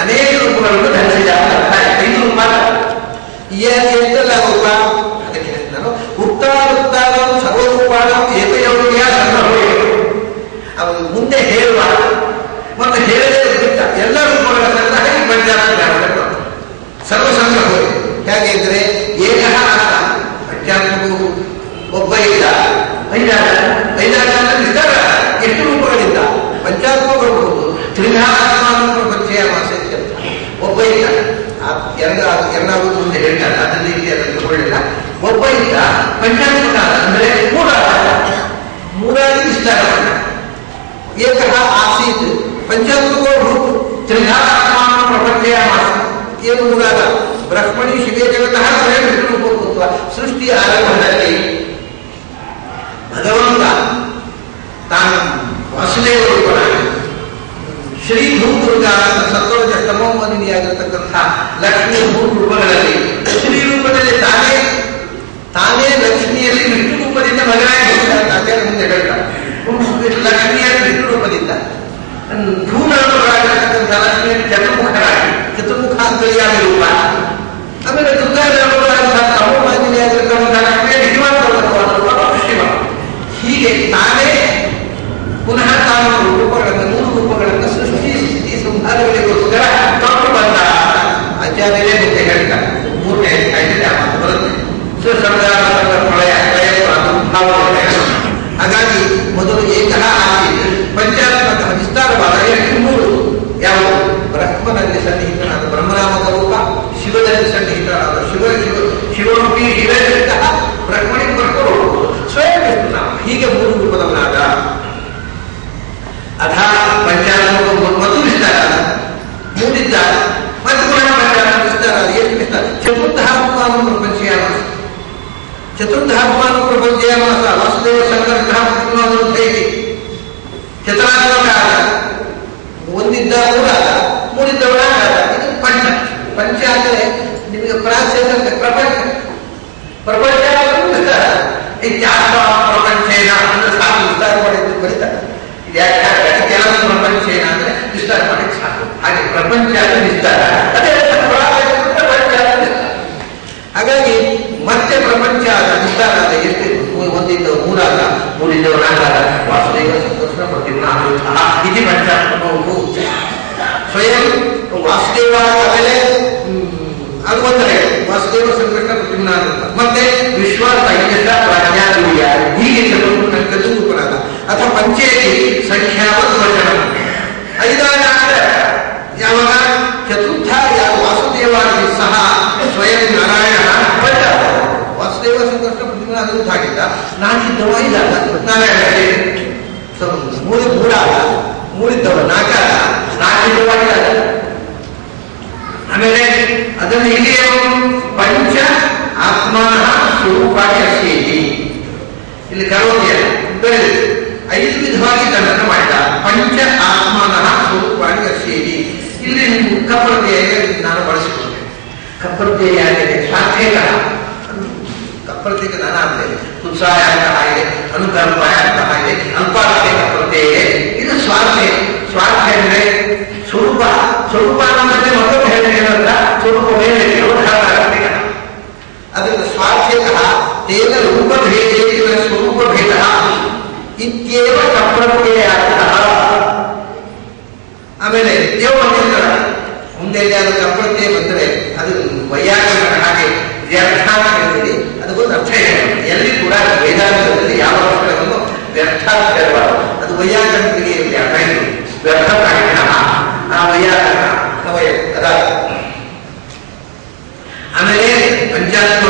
ಅನೇಕ ರೂಪಗಳನ್ನು ಧರಿಸಿದ ಅರ್ಥ ಆಯ್ತು. ಇದು ಮಾತ್ರ ಎಂತೆಲ್ಲ ರೂಪ ಅದಕ್ಕೆ ನಾನು ಉತ್ತಾನ ಸರ್ವರೂಪಾಣ ಏಕಯೋಗಿಯ ಸಂಗ್ರಹ ಅವರು ಮುಂದೆ ಹೇಳುವ ಮತ್ತು ಹೇಳದೇ ಬಿಟ್ಟ ಎಲ್ಲ ರೂಪಗಳ ಸಂಗ್ರಹ ಈ ಪಂಚಾತ್ಮ ಸರ್ವಸಂಗ್ರಹ ಹೇಗೆ ಇದ್ರೆ ಏಕಃ ಅರ್ಥ ಪಂಚಾತ್ಮವು ಒಬ್ಬ ಇಲ್ಲ ಐದಾರ ವಿಸ್ತಾರ ಎಷ್ಟು ರೂಪಗಳಿಂದ ಪಂಚಾತ್ಮಗಳು ತ್ರಿಧಾತ್ಮ ಪರಿಚಯ ಮಾಸಕ್ಕೆ ಒಬ್ಬ ಇಲ್ಲ ಎರಡಾಗುವುದು ಮುಂದೆ ಹೇಳ್ತಾರೆ ಅದನ್ನ ಇಲ್ಲಿ ಅದನ್ನು ತಗೊಳ್ಳಿಲ್ಲ. ಒಬ್ಬ ಇಲ್ಲ ಪಂಚಾತ್ಮಕ ಅಂದ್ರೆ ಮೂರಾಗಿ ವಿಸ್ತಾರ ಏಕಃ ಆಸೀತ್ ಪಂಚಾತ್ಮಕೋ ಭೂತ್ ತ್ರಿಧಾತ್ಮ ಪ್ರಪಂಚಯ ಮಾಸ ಏನು ಮೂರಾಗ ಬ್ರಹ್ಮಣಿ ಶಿವೇ ಜಗತಃ ಸ್ವಯಂ ವಿಷ್ಣುರೂಪತ್ವ ಸೃಷ್ಟಿಯ ಆರಂಭದಲ್ಲಿ ಭಗವಂತ ತಾನು ವಾಸುದೇವ ರೂಪನಾಗಿ ಶ್ರೀ ಭೂದುರ್ಗಾ ಸತ್ವದ ತಮೋಮನಿಯಾಗಿರತಕ್ಕಂಥ ಲಕ್ಷ್ಮಿಯ ಮೂರು ರೂಪಗಳಲ್ಲಿ ಶ್ರೀ ರೂಪದಲ್ಲಿ ತಾನೇ ಲಕ್ಷ್ಮಿಯಲ್ಲಿ ವಿಷ್ಣು ರೂಪದಿಂದ ಮಗನಾಗಿ ಆಚಾರ್ಯ ಮುಂದೆ ಹೇಳ್ತಾರೆ. ಲಕ್ಷ್ಮಿಯಲ್ಲಿ ವಿಷ್ಣು ರೂಪದಿಂದ ಭೂಮರಾಗಿರತಕ್ಕಂಥ ಲಕ್ಷ್ಮಿಯಲ್ಲಿ ಚತುರ್ಮುಖ ಅಂತರ್ಯಾಮಿ ರೂಪ. ಆಮೇಲೆ ದುರ್ಗಾಗಿರತಕ್ಕಂಥ ತಮೋಮನಿಯಾಗಿರತಕ್ಕಂಥ ಲಕ್ಷ್ಮಿಯ ನಿಜವಾದ ಶಿವ. ಹೀಗೆ ತಾನೇ ಪುನಃ ತಾನು ರೂಪಗಳನ್ನು ಮೂರು ರೂಪಗಳನ್ನು ಸೃಷ್ಟಿ ಸ್ಥಿತಿ ಸಂಹಾರಗಳಿಗೋಸ್ಕರ ತೊಟ್ಟು ಬಂದ ಆಚಾರ್ಯರೇ ಮುಂದೆ ಹೇಳ್ತಾರೆ. ಮೂರನೇ ಕಾಯ್ದೆ ಆ ಮಾತು ಬರುತ್ತೆ. ಪ್ರಳಯ ಹಾಗಾಗಿ ಮೊದಲು ಏಕಃ ಆಸೀತ್ ಪಂಚಾತ್ಮಕ ವಿಸ್ತಾರವಾದ ಎಷ್ಟು ಮೂರು ಯಾವುದು ಬ್ರಹ್ಮನಲ್ಲಿ ಸನ್ನಿಹಿತನಾದ ಬ್ರಹ್ಮನಾಮಕ ರೂಪ, ಶಿವನಲ್ಲಿ ಸನ್ನಿಹಿತನಾದ ಶಿವರೂಪಿ ಶಿವನಿಂತಹ ಬ್ರಹ್ಮಣಿ ಬ್ರಹ್ಮರೂಪ ಸ್ವಯಂ ವಿಷ್ಣುನಾಮ. ಹೀಗೆ ಮೂರು ರೂಪದವನಾದ ಅಥ ಪಂಚಾತ್ಮಕ ಮತ್ತು ವಿಸ್ತಾರ ಮೂಡಿದ್ದ ಮತ್ತು ಪುನಃ ಪಂಚಾತ್ಮ ವಿಸ್ತಾರ ಎಷ್ಟು ವಿಸ್ತಾರ ಚತುರ್ಥಾತ್ಮಾನು ಪ್ರಪಂಚೀಯ ಮಾಸ ಚತುರ್ಥಾತ್ಮಾನು ಪ್ರಪಂಚೀಯ ಮಾಸ ವಾಸುದೇವ ಸಂಕರ್ಷ ಚತುರಾತ್ಮಕ ಒಂದಿದ್ದ ಮೂರಾದ ಮೂಡಿದ್ದವನಾದ ಇದು ಪಂಚ ಅಂದರೆ ನಿಮಗೆ ಪ್ರಾಚ್ಯ ಪ್ರಪಂಚ ಪ್ರಪಂಚ ವಿಸ್ತಾರ ಇತ್ಯಾತ್ಮ ಪ್ರಪಂಚೇನ ಅಂದ್ರೆ ಸಾಕು ವಿಸ್ತಾರ ಮಾಡಿದ್ದು ಬರೀತಾರೆ. ಕೆಲವು ಪ್ರಪಂಚೇನ ಅಂದ್ರೆ ವಿಸ್ತಾರ ಮಾಡಿ ಸಾಕು. ಹಾಗೆ ಪ್ರಪಂಚ ವಿಸ್ತಾರ ಅದೇ ಪ್ರಪಂಚ. ಹಾಗಾಗಿ ಮತ್ತೆ ಪ್ರಪಂಚ ವಿಸ್ತಾರ ಎಷ್ಟು ಒಂದಿದ್ದ ಮೂರಾದ ಮೂಡಿದ್ದವ ನಾಗಾದ ವಾಸುದೇವ ಸಂತೋಷ ಪ್ರತಿಮಾ ಇದು ಪಂಚಾತ್ಮಕವು ಸ್ವಯಂ ವಾಸುದೇವ. ಆಮೇಲೆ ಅದು ಒಂದರೆ ವಾಸುದೇವ ಸಂಕೃಷ್ಣ ಪ್ರತಿಮಾ ಮತ್ತೆ ವಿಶ್ವಾಸ ಪ್ರಾಜ್ಞಾದೂರ್ಯ ಹೀಗೆ ಚತುರ್ಮುಖನಾದ ಅಥವಾ ಪಂಚೇತಿ ಸಂಖ್ಯಾವತ್ ವಚನ. ಐದಾರ ಯಾವಾಗ ಚತುರ್ಥ ಯಾವ ವಾಸುದೇವಾಗಿ ಸಹ ಸ್ವಯಂ ನಾರಾಯಣ ಪಂಚ ವಾಸುದೇವ ಸಂಕೃಷ್ಣ ಪ್ರತಿಮಾ ಆಗಿದ್ದ ನಾನಿದ್ದವ ಇದ್ದಾಗ ನಾರಾಯಣ ಮೂಡಿದ್ದವ ನಾಕಿದ್ದವ ಆಮೇಲೆ ಅದನ್ನು ಇಲ್ಲಿ ಪಂಚ ಆತ್ಮನ ಸ್ವರೂಪಾಗಿ ಅಷ್ಟೇತಿ ಇಲ್ಲಿ ಕರೋತಿಯ ಐದು ವಿಧವಾಗಿ ತನ್ನನ್ನು ಮಾಡಿದ. ಪಂಚ ಆತ್ಮನಃ ಸ್ವರೂಪಾಗಿ ಅಷ್ಟೇತಿ ಇಲ್ಲಿ ಕಪ್ಪರತೆಯಾಗಿ ನಾನು ಬಳಸಿಕೊಂಡೆ. ಕಪ್ಪರತೆಯಾಗಿದೆ ಸ್ವಾರ್ಥೇಕ ಕಪ್ಪರತೆಗೆ ನಾನು ಆಗ್ತೇನೆ ಉತ್ಸಾಹ ಅಂತಹ ಇದೆ, ಅನುಕಲ್ಪ ಅಂತಹ ಇದೆ, ಅಲ್ಪಾರ್ಥೆ ಕಪ್ಪರತೆ ಇದೆ. ಇದು ಸ್ವಾರ್ಥೆ. ಸ್ವಾರ್ಥೆ ಅಂದ್ರೆ ಸ್ವರೂಪ. ಸ್ವರೂಪ ಅನ್ನೋದೇ ಮತ್ತೊಂದು ಹೇಳಿದ ಸ್ವರೂಪವೇ ಅದನ್ನು ಸ್ವಾರ್ಥ್ಯತಃ ತೇನ ರೂಪಭೇದೇ ಸ್ವರೂಪಭೇದ ಇತ್ಯೇವ ಕಪ್ರತ್ಯಯಾರ್ಥಃ. ಆಮೇಲೆ ದೇವ ಬಂದಿರ್ತಾರ ಮುಂದೆ ಅದು ಕಪ್ರತ್ಯಯ ಬಂದರೆ ಅದು ವೈಯಾಕರಣ ಹಾಗೆ ವ್ಯರ್ಥ ಹೇಳಿ ಅದಕ್ಕೊಂದು ಅರ್ಥ ಇದೆ. ಎಲ್ಲಿ ಕೂಡ ವೇದಾಂತದಲ್ಲಿ ಯಾವ ಅರ್ಥವನ್ನು ವ್ಯರ್ಥ ಹೇಳಬಾರದು. ಅದು ವೈಯಾಕರಣರಿಗೆ ಅರ್ಥ ಇದೆ. ವ್ಯರ್ಥ ಪ್ರಾಣಿನ ಆ ವೈಯಾಕರಣ ಅದ. ಆಮೇಲೆ ಪಂಚಾತ್ಮ